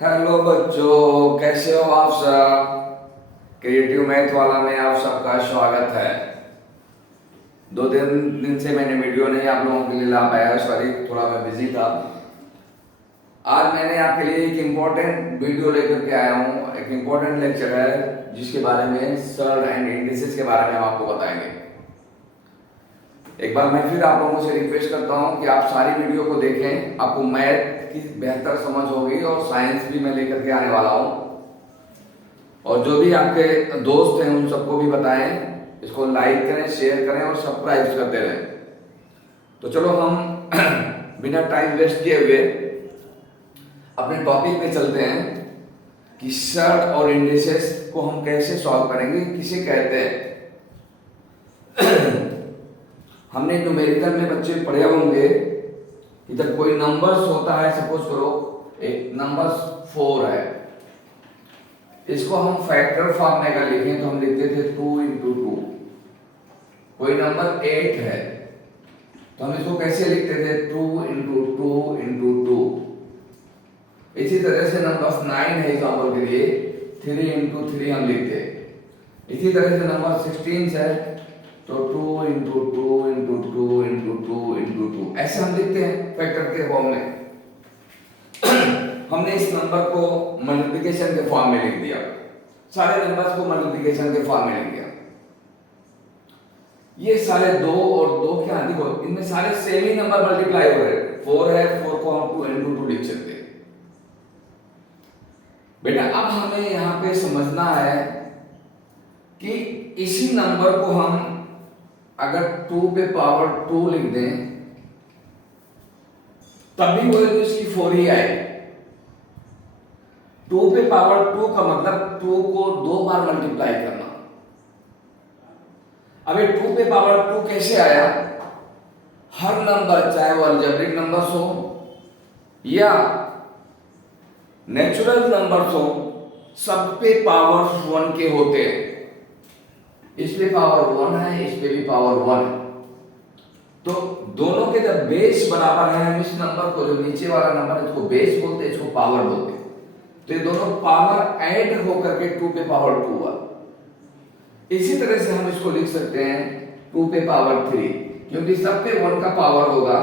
Hello बच्चों, कैसे हो आप सब। क्रिएटिव मैथ वाला में आप सबका स्वागत है। दो दिन से मैंने वीडियो नहीं आप लोगों के लिए ला पाया, सॉरी, थोड़ा मैं बिजी था। आज मैंने आपके लिए एक इम्पोर्टेंट वीडियो लेकर के आया हूँ। एक इम्पोर्टेंट लेक्चर है जिसके बारे में सर्ड एंड इंडिसेस के बारे में हम आपको बताएंगे। एक बार मैं फिर आप लोगों से रिक्वेस्ट करता हूँ कि आप सारी वीडियो को देखें, आपको मैथ की बेहतर समझ होगी और साइंस भी मैं लेकर के आने वाला हूँ। और जो भी आपके दोस्त हैं उन सबको भी बताएं, इसको लाइक करें, शेयर करें और सब्सक्राइब करते रहें। तो चलो हम बिना टाइम वेस्ट किए हुए अपने टॉपिक पे चलते हैं कि सर्ड और इंडिसेस को हम कैसे सॉल्व करेंगे, किसे कहते हैं। हमने न्यूमेरिकल में बच्चे पढ़े होंगे कि जब कोई नंबर्स होता है, सपोज करो एक नंबर 4 है, इसको हम फैक्टर फॉर्म में अगर लिखें तो हम लिखते थे 2 इंटू 2। कोई नंबर 8 है तो हम इसको कैसे लिखते थे 2 इंटू 2 इंटू 2। इसी तरह से नंबर 9 है एग्जाम्पल के लिए 3 इंटू 3 हम लिखते। इसी तरह से नंबर 16 है तो 2 इंटू 2 इंटू 2 इंटू 2 इंटू 2 ऐसे हम लिखते हैं फैक्टर के फॉर्म में। हमने इस नंबर को मल्टीप्लिकेशन के फॉर्म में लिख दिया, सारे नंबर्स को मल्टीप्लिकेशन के फॉर्म में लिख दिया। ये सारे 2 और 2 क्या देखो, इनमें सारे सेम ही नंबर मल्टीप्लाई हो रहे हैं। 4 है, 4 को हम 2 इंटू 2 लिख सकते हैं। बेटा अब हमें यहाँ पे समझना है कि इसी नंबर को हम अगर 2 पे पावर 2 लिख दें तभी वैल्यू इसकी 4 ही आए। 2 पे पावर 2 का मतलब 2 को 2 बार मल्टीप्लाई करना। अब ये 2 पे पावर 2 कैसे आया? हर नंबर, चाहे वो अलजेब्रिक नंबर्स हो या नेचुरल नंबर्स हो, सब पे पावर 1 के होते हैं। इस पे पावर 1 है, इस पे भी पावर 1 है। तो दोनों के जब बेस बराबर है, हम इस नंबर को, जो नीचे वाला नंबर है, इसको बेस बोलते हैं, इसको पावर बोलते हैं। तो ये दोनों पावर ऐड होकर के 2 पे पावर 2 हुआ। इसी तरह से हम इसको लिख सकते हैं 2 पे पावर 3, क्योंकि सब पे 1 का पावर होगा,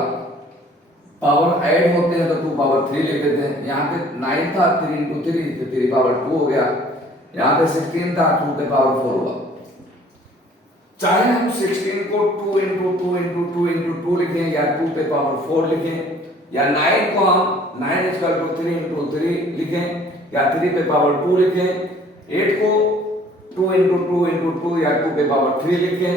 पावर ऐड होते हैं तो 2 पावर 3 लिख देते हैं। यहाँ पे 9 था, 3 इंटू 3 तो 3 पावर 2 हो गया। यहाँ पे 16 था, 2 पे पावर 4 हुआ। चाहे हम 16 को 2 इंटू 2 इंटू 2 इंटू 2 लिखें या 2 पे पावर 4 लिखें, या 9 को हम 9 इक्वल टू 3 इंटू 3 लिखें या 3 पे पावर 2 लिखें, 8 को 2 इंटू 2 इंटू 2 या 2 पे पावर 3 लिखें,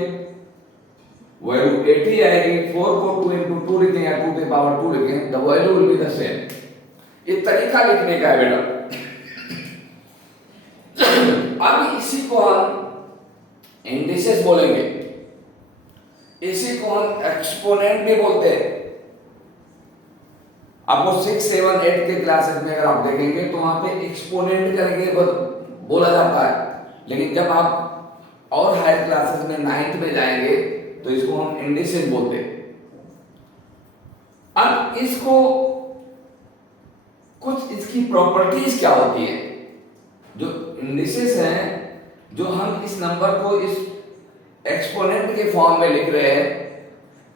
वैल्यू 80 आएगी। 4 को 2 इंटू 2 लिखें या 2 पे पावर 2 लिखें, the value will be the same. ये तरीका लिखने का है बेटा। अब इसी को हम इंडिसेस बोलेंगे, इसी को हम एक्सपोनेंट भी बोलते हैं। आपको 6, 7, 8 के क्लासेस में अगर आप देखेंगे तो वहां पे एक्सपोनेंट करके बोला जाता है, लेकिन जब आप और हायर क्लासेस में 9th में जाएंगे तो इसको हम इंडिसेस बोलते हैं। अब इसको कुछ इसकी प्रॉपर्टीज क्या होती है, जो इंडिसेस हैं, जो हम इस नंबर को इस एक्सपोनेंट के फॉर्म में लिख रहे हैं,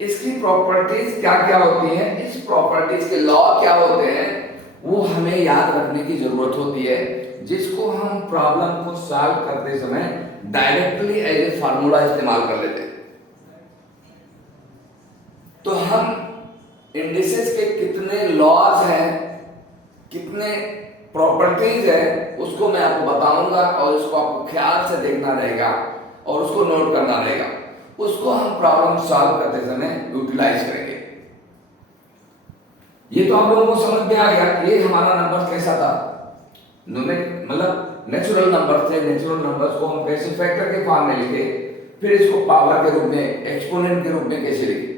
इसकी प्रॉपर्टीज क्या क्या होती हैं, इस प्रॉपर्टीज के लॉ क्या होते हैं, वो हमें याद रखने की जरूरत होती है, जिसको हम प्रॉब्लम को सॉल्व करते समय डायरेक्टली एज ए फार्मूला इस्तेमाल कर लेते हैं। तो हम इंडिसेस के कितने लॉज हैं, कितने प्रॉपर्टीज है, उसको मैं आपको बताऊंगा और उसको आपको ख्याल से देखना रहेगा और उसको नोट करना रहेगा। उसको हम प्रॉब्लम सॉल्व करते समय यूटिलाइज करेंगे। ये तो आप लोगों को समझ में आ गया। ये हमारा नंबर कैसा था, मतलब नेचुरल नंबर थे। नेचुरल नंबर्स को हम कैसे फैक्टर के फॉर्म में लिखे, फिर इसको पावर के रूप में, एक्सपोनेंट के रूप में कैसे लिखे।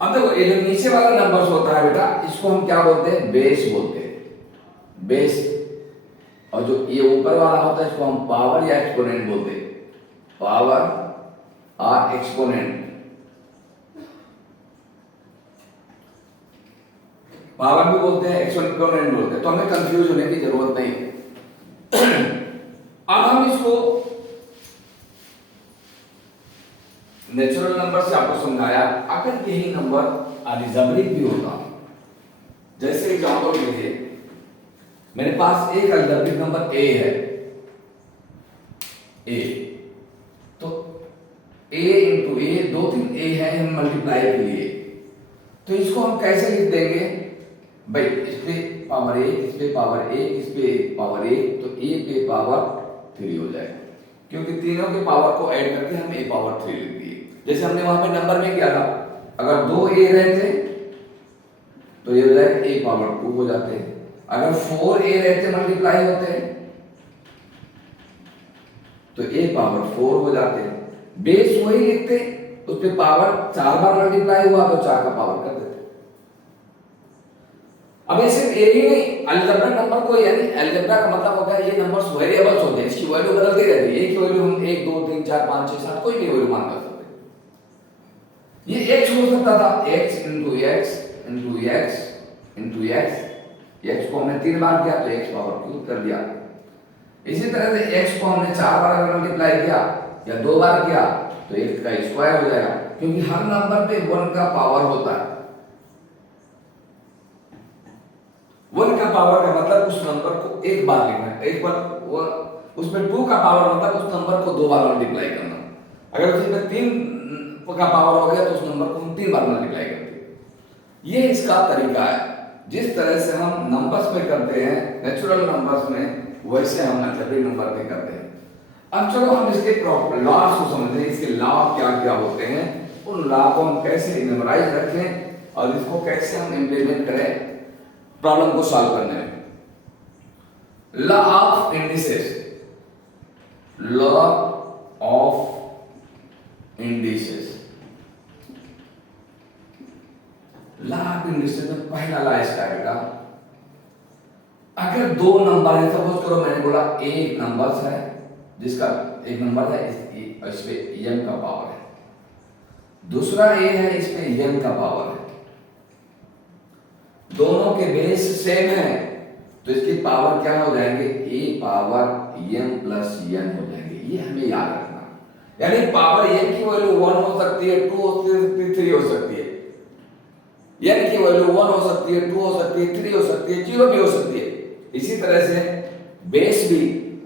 अब देखो, ये जो नीचे वाला नंबर्स होता है बेटा, इसको हम क्या बोलते हैं, बेस बोलते हैं, बेस। और जो ये ऊपर वाला होता है इसको हम पावर या एक्सपोनेंट बोलते हैं, पावर और एक्सपोनेंट। पावर भी बोलते हैं, एक्सपोनेंट बोलते हैं, तो हमें कंफ्यूज होने की जरूरत नहीं। अब हम इसको नेचुरल नंबर से आपको समझाया, अगर यही नंबर अलजेब्रिक भी होता, जैसे एग्जांपल लीजिए, मेरे पास एक अलजेब्रिक नंबर ए है, ए, तो a इंटू ए, दो तीन ए है हम मल्टीप्लाई के लिए, तो इसको हम कैसे लिख देंगे भाई, इस पे पावर 1, इस पे पावर 1, इस पे पावर 1, तो a पे पावर 3 हो जाएगा, क्योंकि तीनों के पावर को ऐड करके हम a पावर 3 लिख दिए। जैसे हमने वहां पे नंबर में किया था, अगर 2 a रहते तो ये हो जाएगा a पावर 2 हो जाते हैं, अगर 4 a रहते मल्टीप्लाई होते तो a पावर 4 हो जाते हैं, बेस वही लिखते, उस पे पावर 4 बार मल्टीप्लाई हुआ तो 4 का पावर कर देते। अब ऐसे ए ही नहीं, अलजेब्रिक नंबर को, यानी अलजेब्रा का मतलब होता है ये नंबर्स वेरिएबल्स होते हैं, इसकी वैल्यू बदलती रहती है, एक की वैल्यू हम 1 2 3 4 5 6 7 कोई भी वैल्यू मान कर सकते। ये x हो सकता था, x into x into x into x, x को हमने 3 बार किया तो x पावर क्यूब कर दिया। इसी तरह से x को हमने 4 बार अगर मल्टीप्लाई किया या 2 बार किया तो x का स्क्वायर हो जाएगा, क्योंकि हर नंबर पे 1 का पावर होता है। 1 का पावर का मतलब उस नंबर को एक बार लिखना है, एक बार उसमें 2 का पावर मतलब उस नंबर को 2 बार मल्टीप्लाई करना। अगर उसमें 3 का पावर हो गया तो उस नंबर को हम 3 बार मल्टीप्लाई करते हैं। ये इसका तरीका है, जिस तरह से हम नंबर्स में करते हैं, नेचुरल नंबर्स में, वैसे हम अलजेब्रिक नंबर में करते हैं। अब चलो हम इसके लॉस को समझते हैं, इसके लॉ क्या क्या होते हैं, उन लॉ को हम कैसे मेमोराइज रखें और इसको कैसे हम इंप्लीमेंट करें प्रॉब्लम को सॉल्व करने में। Law of indices, law of indices, law of indices में पहला लॉ इसका है बेटा, अगर 2 नंबर है, सपोज करो मैंने बोला एक नंबर है जिसका एक नंबर है, इस पे m का पावर है, दूसरा a है, इस पे m का पावर है, दोनों के बेस सेम है तो इसकी पावर क्या हो जाएंगे, a power m plus n हो जाएंगे। ये हमें याद रखना, यानी पावर m की वैल्यू 1 हो सकती है, 2 हो सकती है, 3 हो सकती है, n की वैल्यू 1 हो सकती है, 2 हो सकती है, 3 हो सकती है, 0 भी हो सकती है। इसी तरह से बेस भी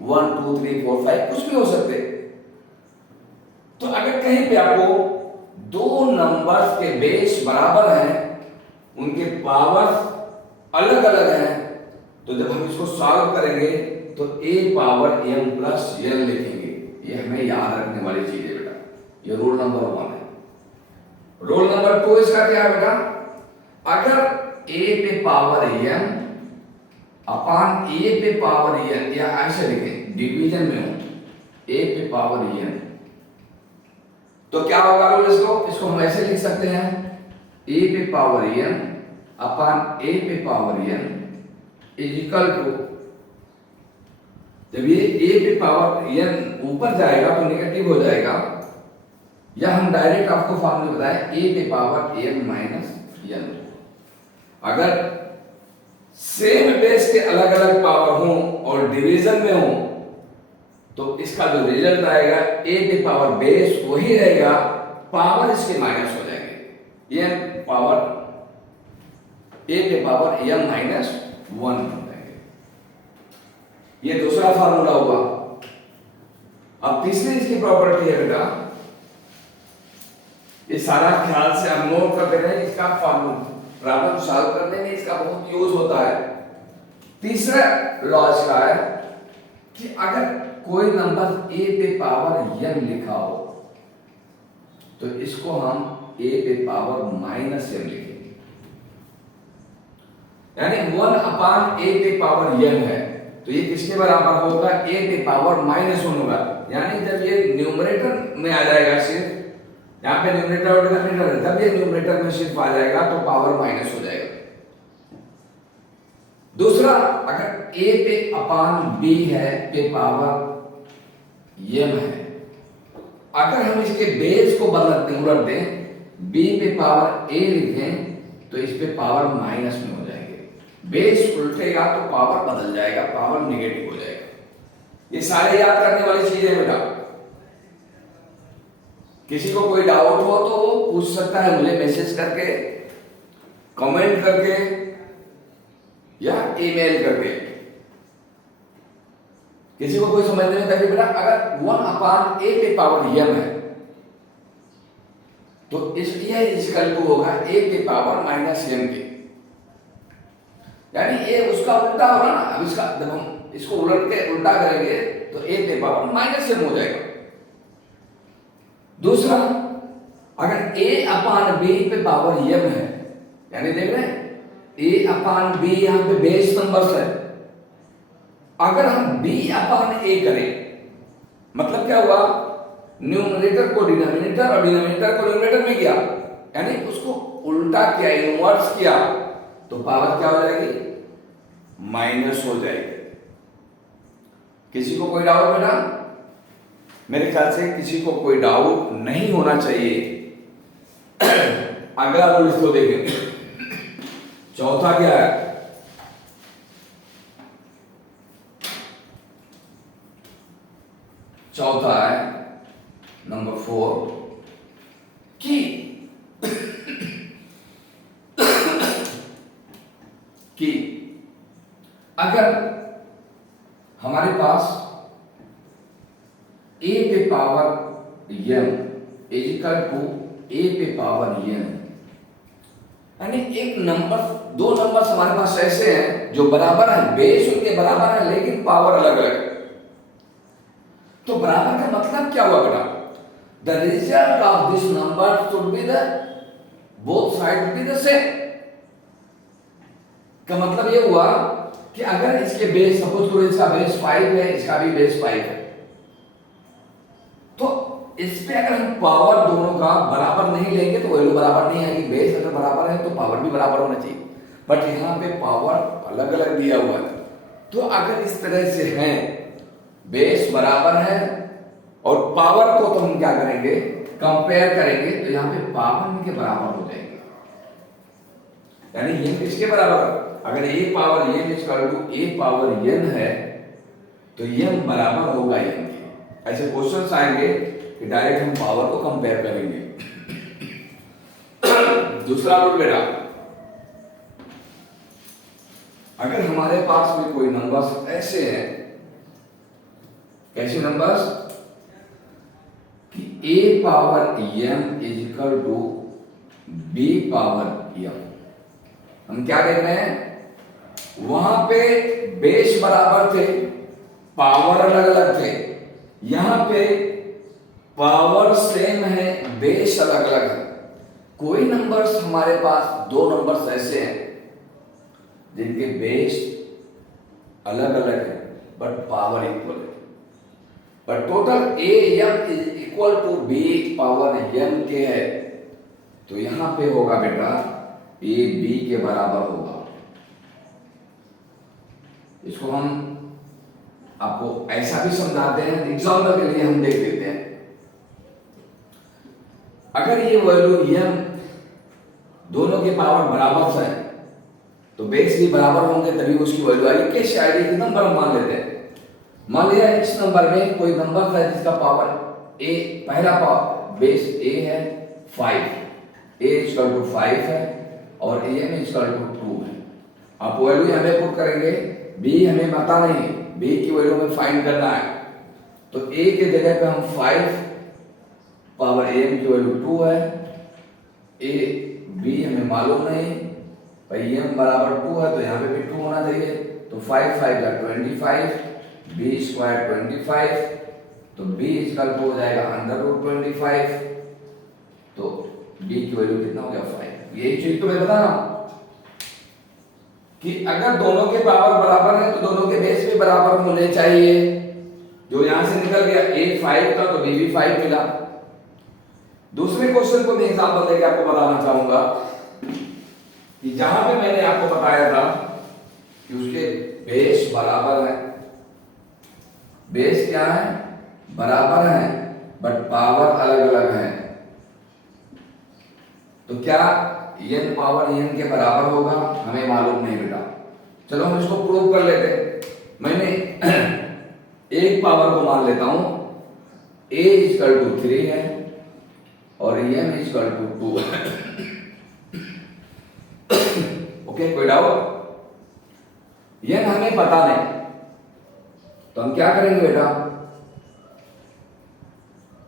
1 2 3 4 5 कुछ भी हो सकते। तो अगर कहीं पे आपको 2 नंबर्स के बेस बराबर हैं, उनके पावर्स अलग अलग हैं, तो जब हम इसको सॉल्व करेंगे तो a power m plus n लिखेंगे। ये हमें याद रखने वाली चीज है बेटा, ये रूल नंबर 1 है। रूल नंबर 2 इसका क्या है बेटा, अगर a पे पावर m अपॉन a पे पावर n, या ऐसे लिखें डिवीजन में हो, a पे पावर n, तो क्या होगा रूल, इसको हम ऐसे लिख सकते हैं, a पे पावर n अपॉन a पे power n is equal to, जब ये a पे पावर n ऊपर जाएगा तो नेगेटिव हो जाएगा, या हम डायरेक्ट आपको फॉर्मूला बताएं, a पे पावर n माइनस n। अगर सेम बेस के अलग अलग पावर हो और डिवीजन में हो तो इसका जो रिजल्ट आएगा a पे पावर बेस वही रहेगा, पावर इसके माइनस हो जाएंगे, n पावर a पे पावर m माइनस 1 हो जाएंगे। ये दूसरा फार्मूला हुआ। अब तीसरी इसकी प्रॉपर्टी है बेटा, ये सारा ख्याल से हम नोट करते रहे, इसका फार्मूला प्रॉब्लम सॉल्व करने में इसका बहुत यूज होता है। तीसरा लॉ इसका है कि अगर कोई नंबर a पे पावर n लिखा हो तो इसको हम a पे पावर माइनस n लिखेंगे, यानी 1 अपॉन a पे पावर n है तो ये किसके बराबर होगा, a पे पावर माइनस 1 होगा। यानी जब ये न्यूमरेटर में आ जाएगा, सिर्फ यहाँ पे न्यूमरेटर और डिनोमिनेटर है, जब ये न्यूमरेटर में सिर्फ आ जाएगा तो पावर माइनस हो जाएगा। दूसरा, अगर a पे अपॉन b है पे पावर m है, अगर हम इसके बेस को उलट दें, b पे पावर a लिखें तो इस पे पावर माइनस में हो जाएंगे। बेस उल्टेगा तो पावर बदल जाएगा, पावर निगेटिव हो जाएगा। ये सारे याद करने वाली चीजें हैं बेटा। किसी को कोई डाउट हो तो वो पूछ सकता है मुझे मैसेज करके, कमेंट करके या ईमेल करके। किसी को कोई समझने में तकलीफ बेटा, अगर 1/a पे पावर m है तो यह इक्वल टू होगा a पे पावर -m के, यानी ये उसका उल्टा होगा ना। अब इसका जब हम इसको उलट के उल्टा करेंगे तो a पे पावर -m हो जाएगा। दूसरा, अगर a/b पे पावर m है, यानी देख रहे हैं a/b यहां पे बेस नंबर्स है, अगर हम b/a करें मतलब क्या हुआ, न्यूमरेटर को डिनोमिनेटर और डिनोमिनेटर को न्यूमरेटर में किया, यानी उसको उल्टा किया, इनवर्स किया, तो पावर क्या हो जाएगी, माइनस हो जाएगी। किसी को कोई डाउट बेटा? मेरे ख्याल से किसी को कोई डाउट नहीं होना चाहिए। अगला रूल इसको देखें। चौथा क्या है? चौथा है नंबर 4 कि कि अगर हमारे पास a पे power m equal to a पे पावर n, यानी एक नंबर, दो नंबर्स हमारे पास ऐसे हैं जो बराबर हैं, बेस उनके बराबर है लेकिन पावर अलग अलग है। तो बराबर का मतलब क्या हुआ बेटा? The result of this number should be the both side be the same. का मतलब ये हुआ कि अगर इसके बेस, सपोज करो इसका बेस 5 है, इसका भी बेस 5 है, तो इस पे अगर हम पावर दोनों का बराबर नहीं लेंगे तो वैल्यू बराबर नहीं आएगी। बेस अगर बराबर है तो पावर भी बराबर होना चाहिए, बट यहां पे पावर अलग अलग दिया हुआ है। तो अगर इस तरह से है, बेस बराबर है और पावर को तो हम क्या करेंगे, कंपेयर करेंगे, तो यहां पे पावर इनके बराबर हो जाएंगे, यानी ये किसके बराबर? अगर a power n equal to a power n है तो n बराबर होगा n के। ऐसे क्वेश्चंस आएंगे कि डायरेक्ट हम पावर को कंपेयर करेंगे। दूसरा रूल बेटा, अगर हमारे पास में कोई नंबर्स ऐसे हैं, कैसे नंबर्स कि a power m is equal to b power m, हम क्या देख रहे हैं, वहां पे बेस बराबर थे, पावर अलग अलग थे, यहां पे पावर सेम है, बेस अलग अलग है। कोई नंबर्स हमारे पास, दो नंबर्स ऐसे हैं जिनके बेस अलग अलग है बट पावर इक्वल है, but total am is equal to b power m के है, तो यहां पे होगा बेटा a b के बराबर होगा। इसको हम आपको ऐसा भी समझाते हैं, एग्जाम्पल के लिए हम देख लेते हैं। अगर ये वैल्यू m दोनों के पावर बराबर है तो बेस भी बराबर होंगे तभी उसकी वैल्यू आएगी। कैसे आएगी? एक नंबर हम मान लेते हैं, मान लिया इस नंबर में कोई नंबर है जिसका पावर a, पहला पावर बेस a है 5, a इक्वल टू 5 है और am इक्वल टू 2 है। आप वैल्यू यहाँ पे पुट करेंगे, b हमें पता नहीं, b की वैल्यू हमें फाइंड करना है, तो a के जगह पे हम 5 पावर am की वैल्यू 2 है, a b हमें मालूम नहीं, भाई m बराबर 2 है तो यहाँ पे भी 2 होना चाहिए, तो 5 5 का 25, b स्क्वायर 25, तो b इक्वल टू हो जाएगा अंडर रूट 25, तो b की वैल्यू कितना हो गया 5। यही चीज तो मैं बता रहा हूं कि अगर दोनों के पावर बराबर है तो दोनों के बेस भी बराबर होने चाहिए। जो यहां से निकल गया a 5 था तो b भी 5 मिला। दूसरे क्वेश्चन को मैं एग्जांपल देके आपको बताना चाहूंगा कि जहां पे मैंने आपको बताया था कि उसके बेस बराबर है, बेस क्या है, बराबर है बट पावर अलग अलग है, तो क्या n पावर n के बराबर होगा? हमें मालूम नहीं बेटा। चलो हम इसको प्रूव कर लेते हैं। मैंने एक पावर को मान लेता हूं, a इक्वल टू 3 है और m इक्वल टू 2 है। ओके, कोई डाउट? ये हमें पता नहीं, तो हम क्या करेंगे बेटा,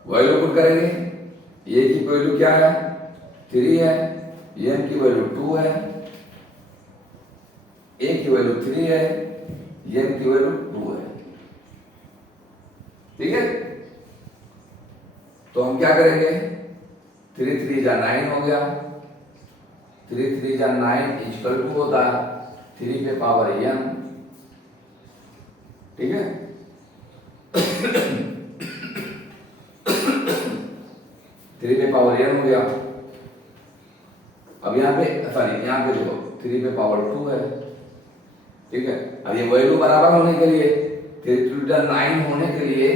वैल्यू पुट करेंगे। a की वैल्यू क्या है, 3 है, m की वैल्यू 2 है, a की वैल्यू 3 है, m की वैल्यू 2 है। ठीक है, तो हम क्या करेंगे, 3 3 जा 9 हो गया, 3 3 जा 9 इक्वल टू होता है 3 पे पावर m। ठीक है, 3 पे पावर m हो गया। अब यहाँ पे सॉरी, यहाँ पे देखो 3 पे पावर 2 है। ठीक है, अब ये वैल्यू बराबर होने के लिए 3 2 जा 9 होने के लिए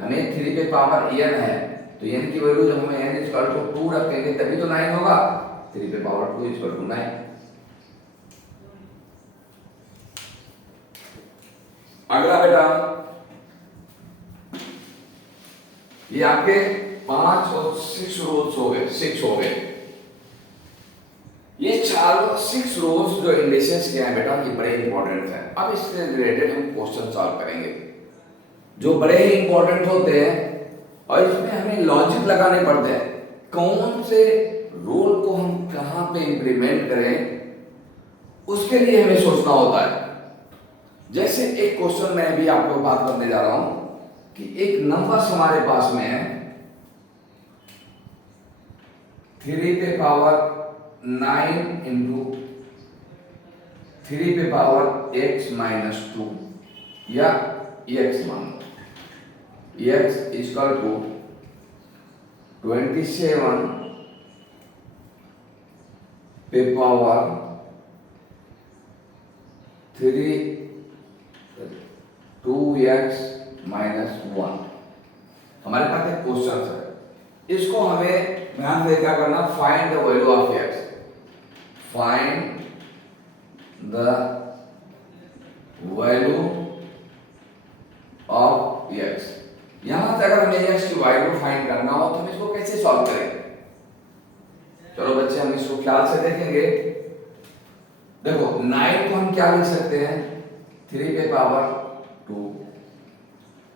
हमें 3 पे पावर n है, तो n की वैल्यू जब हम n इक्वल टू 2 रखेंगे तभी तो 9 होगा। 3 पे पावर 2 इक्वल टू 9। अगला बेटा, ये आपके 5 और 6 रोज हो गए, 6 हो गए। ये चारों 6 रोज जो इंडिसेस के हैं बेटा, ये बड़े इंपॉर्टेंट हैं। अब इससे रिलेटेड हम क्वेश्चन सॉल्व करेंगे जो बड़े ही इंपॉर्टेंट होते हैं और इसमें हमें लॉजिक लगाने पड़ते हैं। कौन से रूल को हम कहां पे इंप्लीमेंट करें, उसके लिए हमें सोचना होता है। जैसे एक क्वेश्चन मैं भी आपको बात करने जा रहा हूं कि एक नंबर हमारे पास में है 3 पे पावर 9 इंटू 3 पे पावर x माइनस 2 या x मान लो, x इक्वल टू 27 पे पावर 2x माइनस 1। हमारे पास एक क्वेश्चन है, इसको हमें ध्यान से क्या करना, find the value of x, find the value of x। यहां से अगर हमें x की वैल्यू फाइंड करना हो तो हम इसको कैसे सॉल्व करेंगे? चलो बच्चे, हम इसको ख्याल से देखेंगे। देखो 9 को हम क्या लिख सकते हैं, 3 पे पावर 2,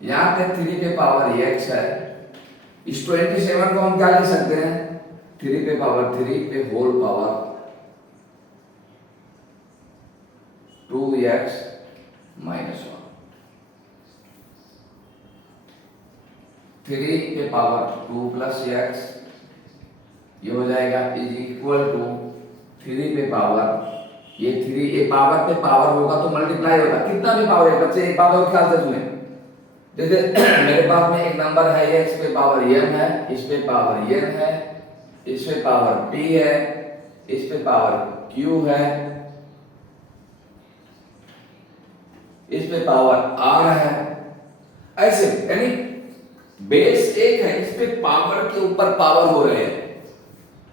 यहां पे 3 पे पावर x है। इस 27 को हम क्या लिख सकते हैं, 3 पे पावर 3 पे होल पावर 2x माइनस 1। 3 पे पावर 2 प्लस x, ये हो जाएगा इज इक्वल टू 3 पे पावर, ये 3 ये पावर पे पावर होगा तो मल्टीप्लाई होगा, कितना भी पावर है बच्चे, एक बात और ख्याल से सुने। जैसे मेरे पास में एक नंबर है, ये इस पे पावर m है, इस पे पावर n है, इस पे पावर p है, इस पे पावर q है, इस पे पावर r है। ऐसे यानी बेस एक है, इस पे पावर के ऊपर पावर हो रहे हैं,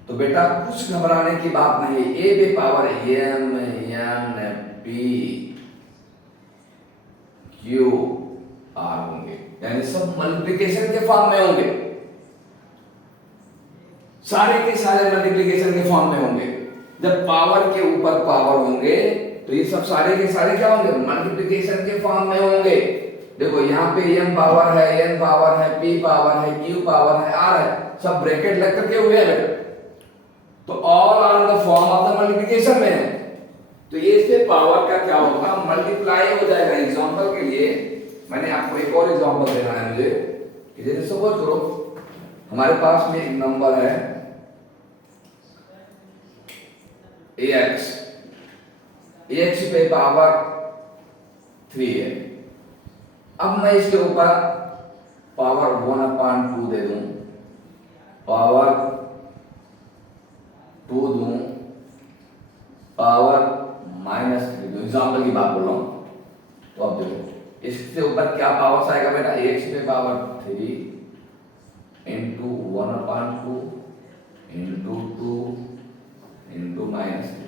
तो बेटा कुछ घबराने की बात नहीं है। a पे power m n p q r होंगे, यानी सब मल्टीप्लिकेशन के फॉर्म में होंगे, सारे के सारे मल्टीप्लिकेशन के फॉर्म में होंगे। जब पावर के ऊपर पावर होंगे तो ये सब सारे के सारे क्या होंगे, मल्टीप्लिकेशन के फॉर्म में होंगे। देखो यहाँ पे m पावर है, n पावर है, p पावर है, q पावर है, r है, सब ब्रैकेट लग करके हुए हैं बेटा, तो all are in the form of the multiplication में है। तो ये इससे पावर का क्या होगा, मल्टीप्लाई हो जाएगा। एग्जांपल के लिए मैंने आपको एक और एग्जांपल देना है मुझे, कि जैसे सपोज करो हमारे पास में एक नंबर है ax पे पावर 3 है। अब मैं इसके ऊपर पावर 1/2 दे दूं, पावर 2 दूं, पावर -3 दूं, एग्जाम्पल की बात बोल रहा हूं। तो अब देखो इसके ऊपर क्या पावर आएगा बेटा, x पे पावर 3 इंटू 1/2 इंटू 2 इंटू -3।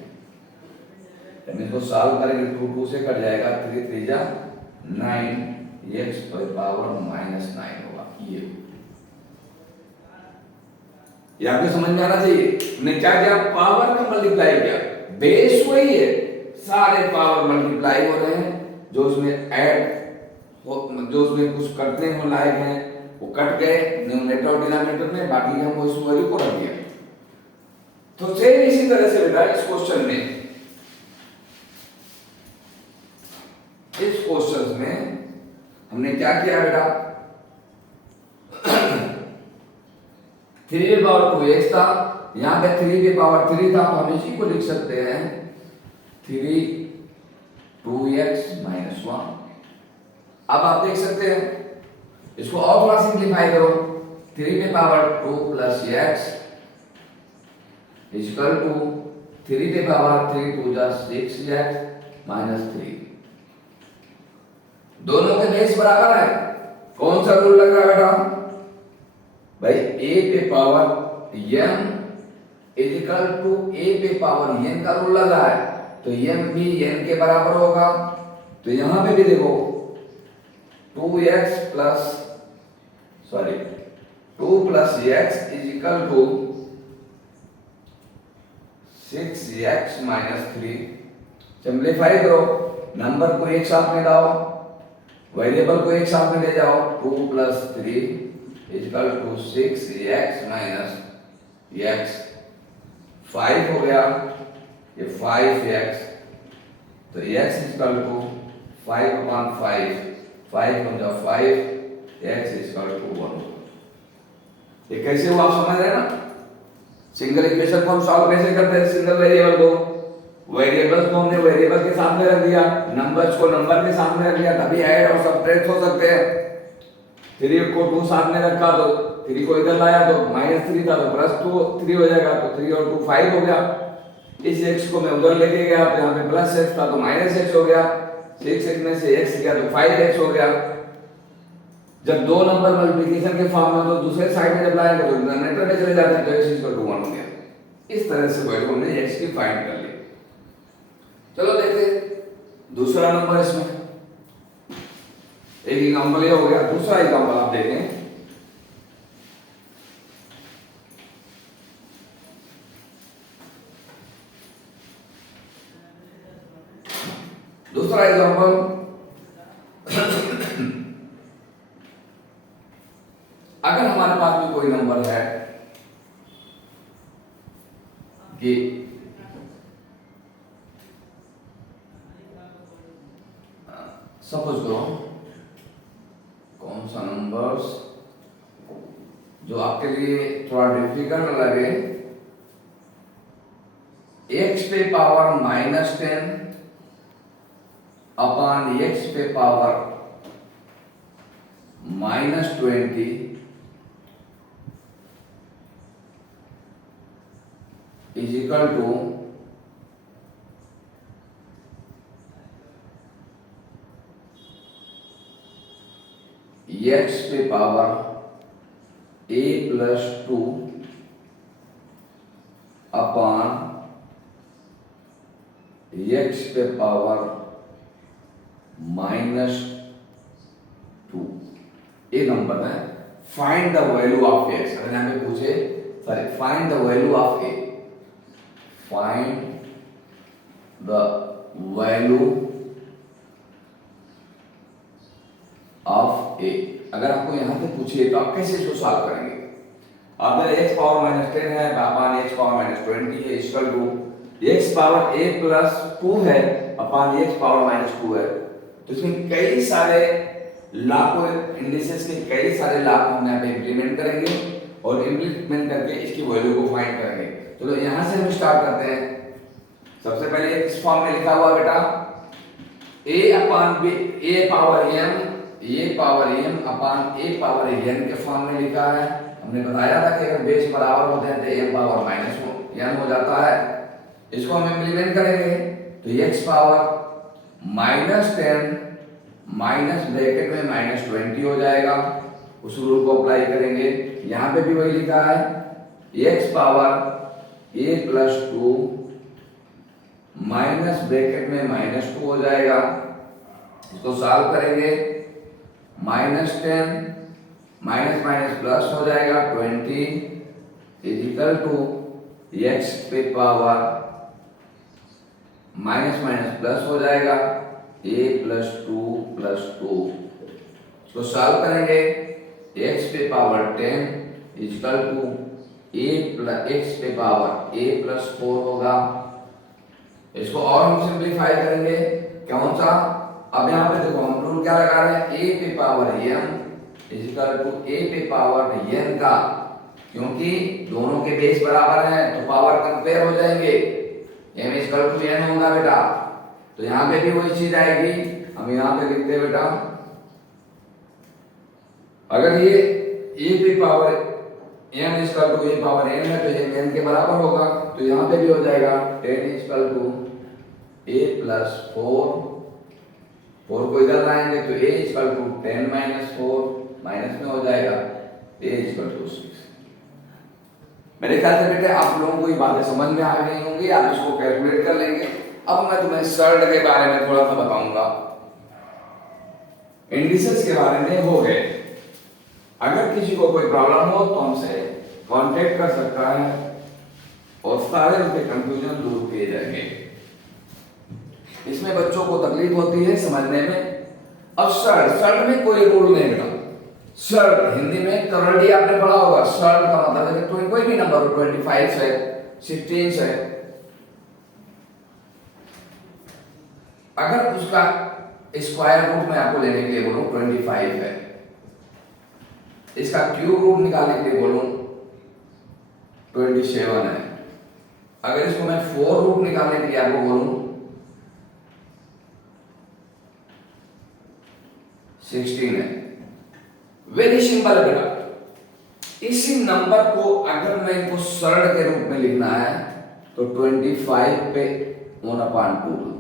जब इसको सॉल्व करेंगे 2 से कट जाएगा, 3 3 जा 9, x पर पावर -9 होगा। ये आपको समझ में आना चाहिए। हमने क्या किया, पावर का मल्टीप्लाई किया, बेस वही है, सारे पावर मल्टीप्लाई हो रहे हैं, जो उसमें ऐड हो, जो उसमें कुछ कटने हो लायक हैं वो कट गए न्यूमरेटर और डिनोमिनेटर में, बाकी हम उस वैल्यू को रख दिया। तो सेम इसी तरह से बेटा इस क्वेश्चन में हमने क्या किया बेटा, 3 के पावर 2x था, यहाँ पे 3 के पावर 3 था, तो हम इसी को लिख सकते हैं 3 2x - 1। अब आप देख सकते हैं इसको और थोड़ा सिंप्लीफाई करो, 3 के पावर 2 + x इक्वल टू 3 के पावर 3 2 जा 6x - 3। दोनों के बेस बराबर है, कौन सा रूल लग रहा है बेटा भाई, a पे power m equal to a पे पावर n का रूल लगा है, तो m भी n के बराबर होगा। तो यहां पे भी देखो 2x plus 2 + x equal to 6x - 3। Simplify करो, नंबर को एक साथ में लाओ, वेरिएबल को एक साथ में ले जाओ, 2 + 3 इक्वल टू 6x - x, 5 हो गया, ये 5x, तो x इक्वल टू 5/5, 5 हो जाओ 5, x इक्वल टू 1। ये कैसे हुआ आप समझ रहे हैं ना। सिंगल इक्वेशन को हम सॉल्व कैसे करते हैं, सिंगल वेरिएबल को, वेरिएबल्स को हमने वेरिएबल के सामने रख दिया, नंबर्स को नंबर के सामने रख दिया, तभी ऐड और सब्ट्रैक्ट हो सकते हैं। 3 को 2 सामने रखा तो 3 को इधर लाया तो -3 था तो +3 हो जाएगा, तो 3 और 2 5 हो गया। इस x को मैं उधर लेके गया तो यहाँ पे +x था तो -x हो गया, 6x में से x गया तो 5x हो गया। जब दो नंबर मल्टीप्लिकेशन के फॉर्म में तो दूसरे साइड में जब लाएंगे तो डिनोमिनेटर में चले जाते हैं, तो x इक्वल टू 1 हो गया। इस तरह से वैल्यू हमने x की फाइंड कर ली। चलो देखते हैं दूसरा नंबर, इसमें एक एग्जांपल ये हो गया, दूसरा एग्जांपल आप देखें। दूसरा एग्जांपल, अगर हमारे पास भी कोई नंबर है कि सपोज करो, कौन सा नंबर्स जो आपके लिए थोड़ा डिफिकल्ट लगे, x पे पावर -10 अपॉन x पे power -20 is equal to x पे पावर a+2 अपॉन x पे पावर -2। ये नंबर है, find the value of x। अगर हमें पूछे find the value of a, find the value of a, अगर आपको यहां पे पूछिए तो आप कैसे इसको सॉल्व करेंगे। अगर x पावर -10 है अपॉन x पावर -20 है equal to x power a+2 है अपॉन x पावर -2 है, तो इसमें कई सारे लाखों इंडिसेस के कई सारे लाभ हम यहाँ पे इंप्लीमेंट करेंगे और इंप्लीमेंट करके इसकी वैल्यू को फाइंड करेंगे। चलो यहाँ से हम स्टार्ट करते हैं। सबसे पहले इस फॉर्म में लिखा हुआ बेटा a upon b, a power m, a power m upon a power n के फॉर्म में लिखा है। हमने बताया था कि अगर बेस बराबर होते हैं तो m पावर -n हो जाता है। इसको हम इंप्लीमेंट करेंगे तो x पावर -10 माइनस ब्रैकेट में -20 हो जाएगा, उस रूल को अप्लाई करेंगे। यहाँ पे भी वही लिखा है x power a+2 minus bracket में -2 हो जाएगा। इसको सॉल्व करेंगे, -10 माइनस माइनस प्लस हो जाएगा 20 इज इक्वल टू x पे पावर माइनस माइनस प्लस हो जाएगा a प्लस 2 इसको सॉल्व करेंगे, x पे power 10 is equal to x पे पावर a प्लस 4 होगा। इसको और हम सिंप्लीफाई करेंगे, कौन सा, अब यहाँ पे देखो हम रूल क्या लगा रहे हैं, a पे power n is equal to a पे पावर n का, क्योंकि दोनों के बेस बराबर हैं तो पावर कंपेयर हो जाएंगे, m is equal to n होगा बेटा। तो यहाँ पे भी वही चीज आएगी, हम यहाँ पे लिखते हैं बेटा, अगर ये a पे power n is equal to a power n है तो ये n के बराबर होगा, तो यहाँ पे भी हो जाएगा 10 is equal to a plus 4 को इधर लाएंगे तो a is equal to 10 minus 4 minus में हो जाएगा a इज इक्वल टू 6। मेरे ख्याल से बेटे आप लोगों को ये बातें समझ में आ गई होंगी, आप इसको कैलकुलेट कर लेंगे। अब मैं तुम्हें सर्ड के बारे में थोड़ा सा बताऊंगा, इंडिसेस के बारे में हो गए। अगर किसी को कोई प्रॉब्लम हो तो हमसे कांटेक्ट कर सकता है और सारे उसके कंफ्यूजन दूर किए जाएंगे। इसमें बच्चों को तकलीफ होती है समझने में। अब सर्ड में कोई रूल नहीं बेटा, सर्ड हिंदी में करंडी आपने पढ़ा होगा, सर्ड का मतलब है तो कोई भी नंबर हो, 25 है, 16 है, अगर उसका स्क्वायर रूट में आपको लेने के लिए बोलूं 25 है, इसका क्यूब रूट निकालने के लिए बोलूं 27 है, अगर इसको मैं 4 रूट निकालने के लिए आपको बोलूं 16 है। वेरी सिंपल बेटा, इसी नंबर को अगर मैं इनको सर्ड के रूप में लिखना है तो 25 पे 1/2।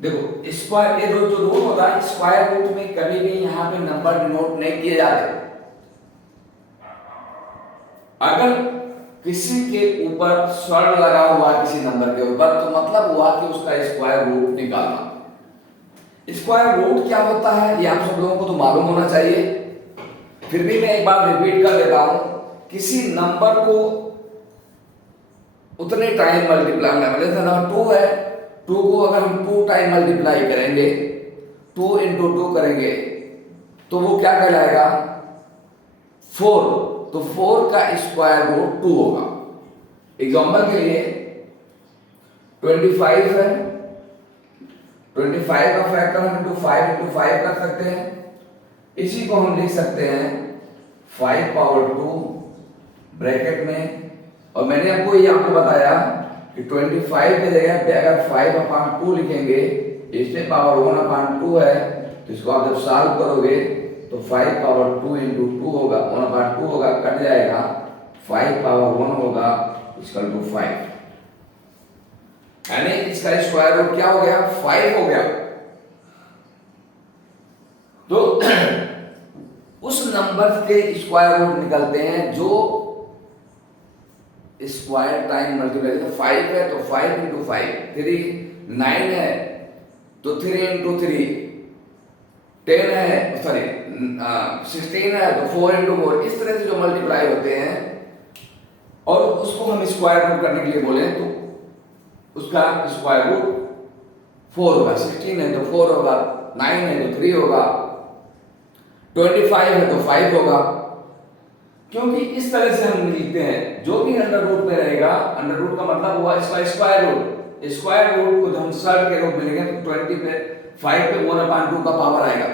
देखो स्क्वायर, ये जो रूट होता है स्क्वायर रूट में कभी भी यहाँ पे नंबर डिनोट नहीं किए जाते। अगर किसी के ऊपर सर्ड लगा हुआ किसी नंबर के ऊपर तो मतलब हुआ कि उसका स्क्वायर रूट निकालना। स्क्वायर रूट क्या होता है ये आप सब लोगों को तो मालूम होना चाहिए, फिर भी मैं एक बार रिपीट कर देता हूं। किसी नंबर को उतने टाइम मल्टीप्लाई करना, जैसे 2 है, 2 को अगर हम 2 टाइम मल्टीप्लाई करेंगे, 2 इंटू 2 करेंगे तो वो क्या कहलाएगा 4, तो 4 का स्क्वायर रूट 2 होगा। एग्जाम्पल के लिए 25 है, 25 का फैक्टर हम इंटू 5 कर सकते हैं। इसी को हम लिख सकते हैं 5 पावर 2 ब्रैकेट में, और मैंने आपको ये आपको बताया कि 25 के जगह पे अगर 5/2 लिखेंगे, इससे पावर 1/2 है, तो इसको आप जब सॉल्व करोगे तो 5 पावर 2 इंटू 2 होगा, 1/2 होगा, कट जाएगा, 5 पावर 1 होगा इक्वल टू 5, यानी इसका स्क्वायर रूट क्या हो गया 5 हो गया। तो उस नंबर के स्क्वायर रूट निकलते हैं जो स्क्वायर टाइम मल्टीप्लाई, 5 है तो 5 इंटू 5, 3 9 है तो 3 इंटू 3, 10 है सॉरी 16 है तो 4 इंटू 4, इस तरह से जो मल्टीप्लाई होते हैं और उसको हम स्क्वायर रूट करने के लिए बोले तो उसका स्क्वायर रूट 4 होगा। 16 है तो 4 होगा, 9 है तो 3 होगा, 25 है तो 5 होगा। क्योंकि इस तरह से हम लिखते हैं, जो भी अंडर रूट में रहेगा, अंडर रूट का मतलब हुआ इसका स्क्वायर रूट, स्क्वायर रूट को हम सर्ड के रूप में लिखेंगे तो 20 पे 5 पे 1/2 का पावर आएगा।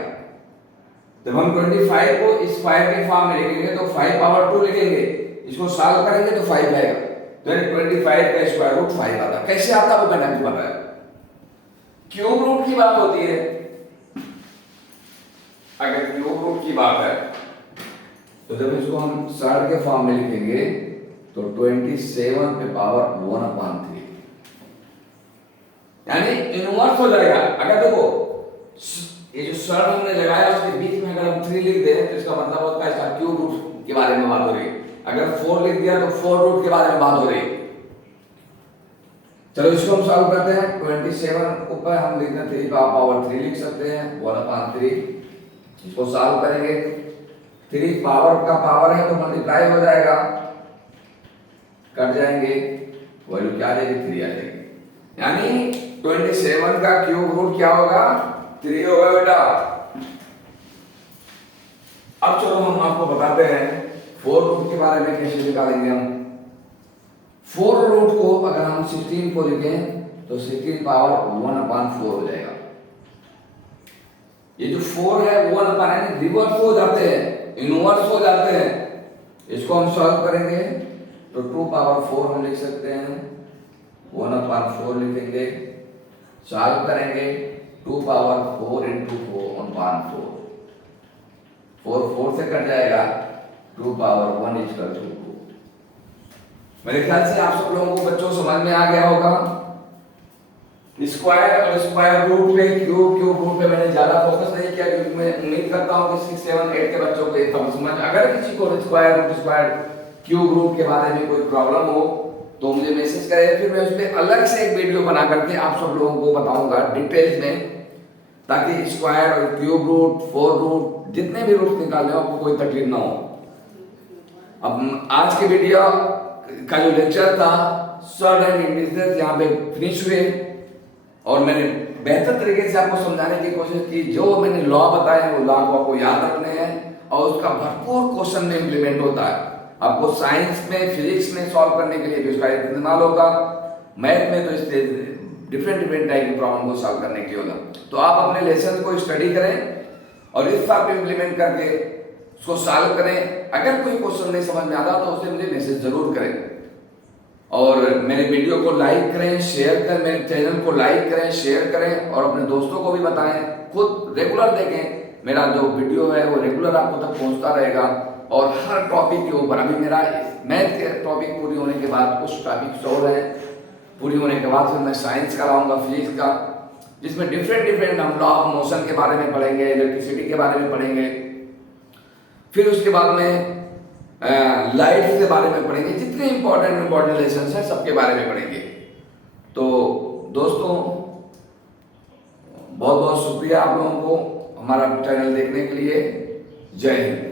जब हम 25 को इस 5 के फॉर्म में लिखेंगे तो 5 पावर 2 लिखेंगे, इसको सॉल्व करेंगे तो 5 आएगा, तो 25 का स्क्वायर रूट 5 आता है। कैसे आता है वो मैंने आपको बताया। क्यूब रूट की बात होती है, अगर क्यूब रूट की बात है तो जब इसको हम सर्ड के फॉर्म में लिखेंगे तो 27 पे पावर 1/3, यानी इनवर्स हो जाएगा। अगर देखो ये जो सर्ड हमने लगाया उसके बीच में अगर हम 3 लिख दें तो इसका मतलब होता है इसका क्यूब रूट के बारे में बात हो रही है। अगर 4 लिख दिया तो 4 रूट के बारे में बात हो रही है। चलो इसको हम सॉल्व करते हैं। 27 ऊपर हम लिखते हैं 3 का पावर 3 लिख सकते हैं 1/3। इसको सॉल्व करेंगे, 3 पावर का पावर है तो मल्टीप्लाई हो जाएगा, कट जाएंगे, वैल्यू क्या आ जाएगी 3 आ जाएगी। यानी 27 का क्यूब रूट क्या होगा 3 होगा बेटा। अब चलो हम आपको बताते हैं 4 रूट के बारे में कैसे निकालेंगे हम। 4 रूट को अगर हम 16 को लिखें तो 16 पावर 1/4 हो जाएगा। ये जो 4 है 1/, रिवर्स हो जाते हैं, इनवर्स हो जाते हैं। इसको हम सॉल्व करेंगे तो 2 पावर 4 हम लिख सकते हैं, 1/4 लिखेंगे, सॉल्व करेंगे 2 पावर 4 इंटू 4/4, 4 4 से कट जाएगा, 2 पावर 1 इक्वल टू 2। मेरे ख्याल से आप सब लोगों को बच्चों समझ में आ गया होगा। स्क्वायर और स्क्वायर रूट पे क्यूब रूट पे मैंने ज्यादा फोकस नहीं किया क्योंकि मैं उम्मीद करता हूं कि 6 7 8 के बच्चों को ये समझ, अगर किसी को स्क्वायर क्यूब रूट के बारे में कोई प्रॉब्लम हो तो मुझे मैसेज करें, फिर मैं उस पर अलग से एक वीडियो बना करके आप सब लोगों को बताऊंगा डिटेल्स में, ताकि स्क्वायर और क्यूब रूट 4 रूट जितने भी रूट निकालने हो आपको कोई तकलीफ ना हो। अब आज के वीडियो का जो लेक्चर था शॉर्ट एंड इंग्लिश यहाँ पे फिनिश हुए और मैंने बेहतर तरीके से आपको समझाने की कोशिश की। जो मैंने लॉ बताए हैं वो लॉ को आपको याद रखने हैं और उसका भरपूर क्वेश्चन में इंप्लीमेंट होता है। आपको साइंस में फिजिक्स में सॉल्व करने के लिए भी उसका इस्तेमाल होगा, मैथ में तो इससे डिफरेंट टाइप की प्रॉब्लम को सॉल्व करने के लिए होगा। तो आप अपने लेसन को स्टडी करें और इस हिसाब पे इंप्लीमेंट करके उसको सॉल्व करें। अगर कोई क्वेश्चन नहीं समझ में आता तो उसे मुझे मैसेज जरूर करें और मेरे वीडियो को लाइक करें, शेयर करें, मेरे चैनल को लाइक करें, शेयर करें और अपने दोस्तों को भी बताएं। खुद रेगुलर देखें, मेरा जो वीडियो है वो रेगुलर आपको तक पहुंचता रहेगा और हर टॉपिक के ऊपर। अभी मेरा मैथ के टॉपिक पूरी होने के बाद कुछ टॉपिक और है, पूरी होने के बाद फिर मैं साइंस का लाऊंगा, फिजिक्स का, जिसमें डिफरेंट हम लॉ ऑफ मोशन के बारे में पढ़ेंगे, इलेक्ट्रिसिटी के बारे में पढ़ेंगे, फिर उसके बाद में लाइट के बारे में पढ़ेंगे। जितने इंपॉर्टेंट लेसन है सबके बारे में पढ़ेंगे। तो दोस्तों बहुत बहुत शुक्रिया आप लोगों को हमारा चैनल देखने के लिए। जय हिंद।